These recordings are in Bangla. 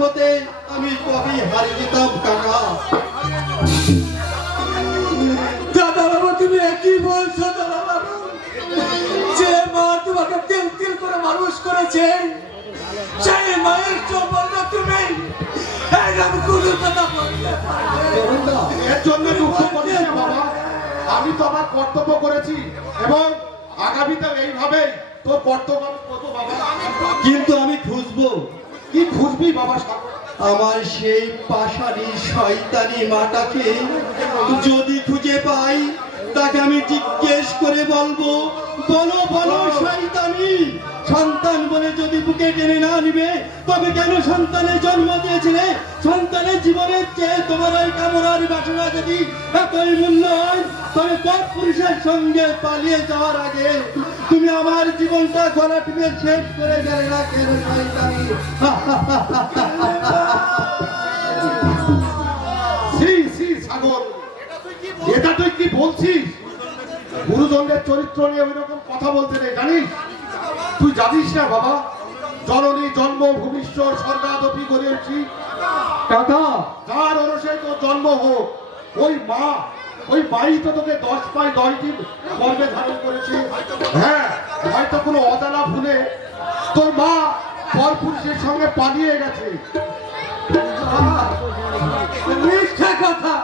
হতে আমি কবেই হারিয়ে যেতাম কাকা। দাদা বাবু তুমি একই বলছো দাদা বাবু যে মা তোমাকে তিল তিল করে মানুষ করেছে সেই মায়ের সম্বন্ধ তুমি এইরকম কোনো কথা বলতে এর জন্য দুঃখ করিস বাবা। আমি তো আমার কর্তব্য করেছি এবং আগামীতে এইভাবেই তোর কর্তব্য কিন্তু আমি খুঁজবো। কি খুঁজবি বাবা? আমার সেই পাশানি শয়তানি মাটাকে যদি খুঁজে পাই, তাকে আমি জিজ্ঞেস করে বলব, বলো বলো শয়তানি, সন্তান বলে যদি বুকে টেনে না নিবে, তবে কেন সন্তানের জন্ম দিয়েছিলে? সন্তানের জীবনের চেয়ে তোমার ওই কামনার বাসনা যদি এতই মূল্য হয়, তবে পর পুরুষের সঙ্গে পালিয়ে যাওয়ার আগে তুমি আমার জীবনটা গলা টিপে শেষ করে গেলে না কেন সি সি সাগর। এটা তুই কি বলছিস? গুরুজনদের চরিত্র নিয়ে ওই রকম কথা বলতে নেই জানিস? তুই জানিস না বাবা? জননী জন্ম ভূমিষ্ঠর স্বর্গাদপি করেছি কাকা যার অনুসে তোর জন্ম হোক ওই মা ওই মাই তো তোকে দশ পায় দশ দিন গর্বে ধারণ করেছি। হ্যাঁ হয়তো কোনো অজানা ভুলে তোর মা পর পুরুষের সঙ্গে পালিয়ে গেছে। কথা।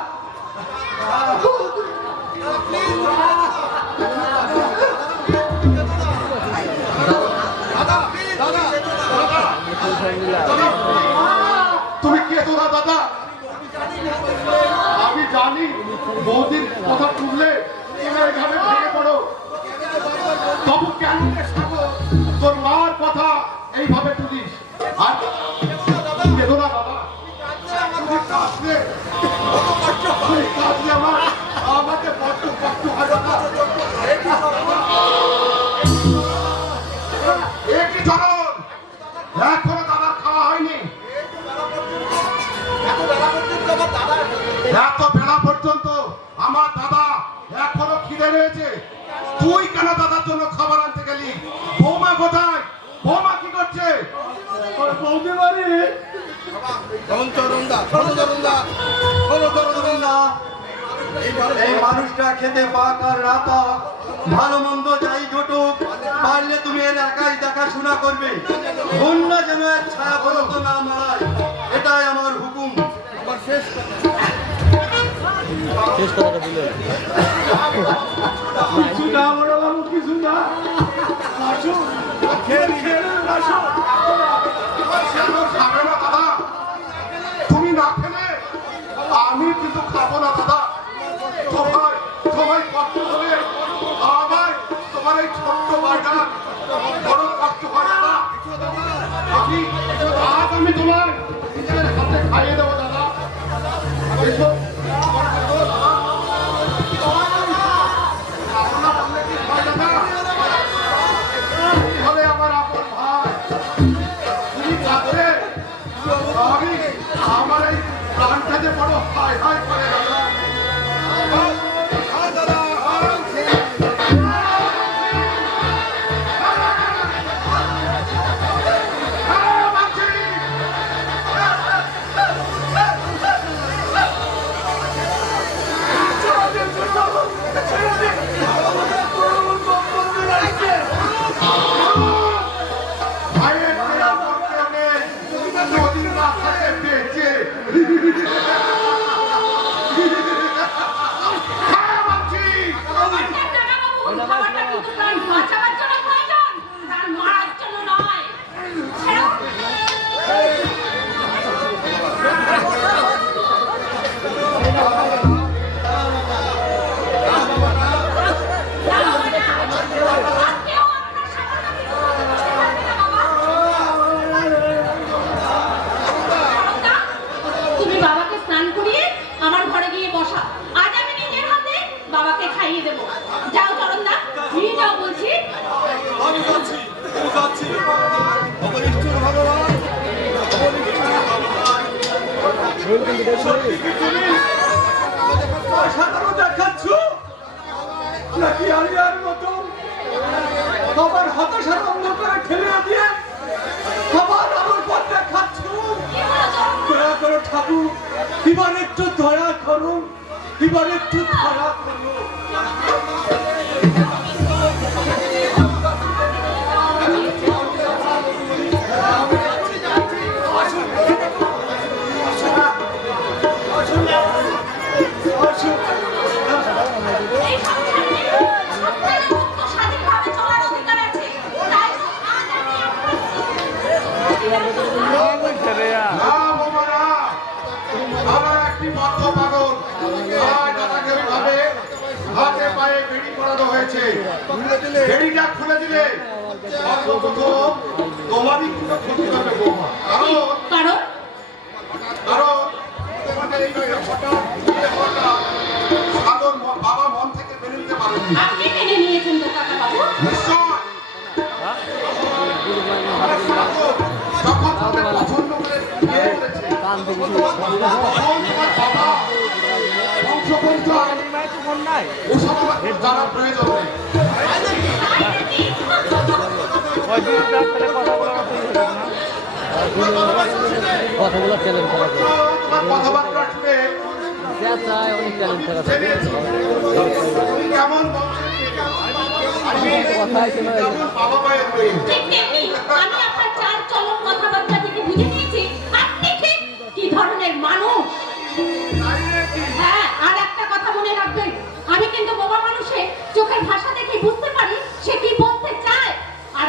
তুমি কে তোরা, দাদা? আমি জানি। বৌদির কথা তুললে ভেঙে পড়ো। তবু কেন তোর মার কথা এইভাবে তুলিস আর আমাকে খাওয়া হয়নি। এই মানুষটা খেতে পাক আর রাতা ভালো মন্দ যাই ঘটুক পারলে তুমি এর একাই দেখাশোনা করবে। বন্যা যেন ছায়া পর্যন্ত না মারায় এটাই আমার হুকুম। কিছু না বড় বাবু কিছু না আসো খেয়ে খেয়ে আসো আজ আমি তোমার খাইয়ে দেবো দাদা। সত্যি কি তুমি অসাধারণ দেখাচ্ছ। নাকি আলিয়ার মতো? আমার হতাশার অন্ধকারে আবার আমার পথ দেখাচ্ছ। ঠাকুর, এবার একটু ধরা করো এবার একটু ধরা করো দিলে তোমারই কোনো ক্ষতি হবে বৌমা কারণ কারণ কারণ তোমাদের এই হঠাৎ বাবা মন থেকে মেনে নিতে পারেনি আপনি মেনে নিয়েছেন তো কাকা বাবু নিশ্চয় যখন তোমাদের পছন্দ করে বিয়ে করেছে তখন তোমার বাবা বংশ পরিচয় ওসব জানার প্রয়োজন নেই কথাগুলো চ্যালেঞ্জ ধরনের মানুষ হ্যাঁ আর একটা কথা মনে রাখবেন। আমি কিন্তু বোবা মানুষের চোখের ভাষা দেখে বুঝতে পারি সে কি বলতে চায় আর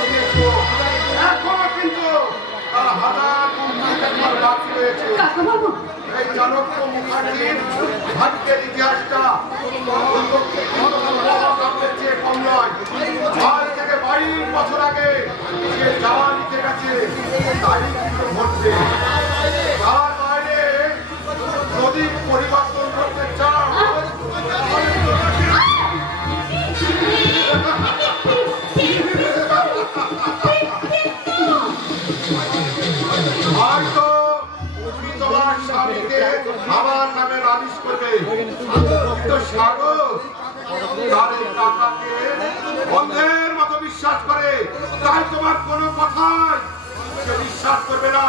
ভাগ্যের ইতিহাসটা কম নয় থেকে বাইশ বছর আগে সে যাওয়া নিতে গেছে নালিশ টাকাকে অন্ধের মতো বিশ্বাস করে। তাই তোমার কোনো কথা বিশ্বাস করবে না।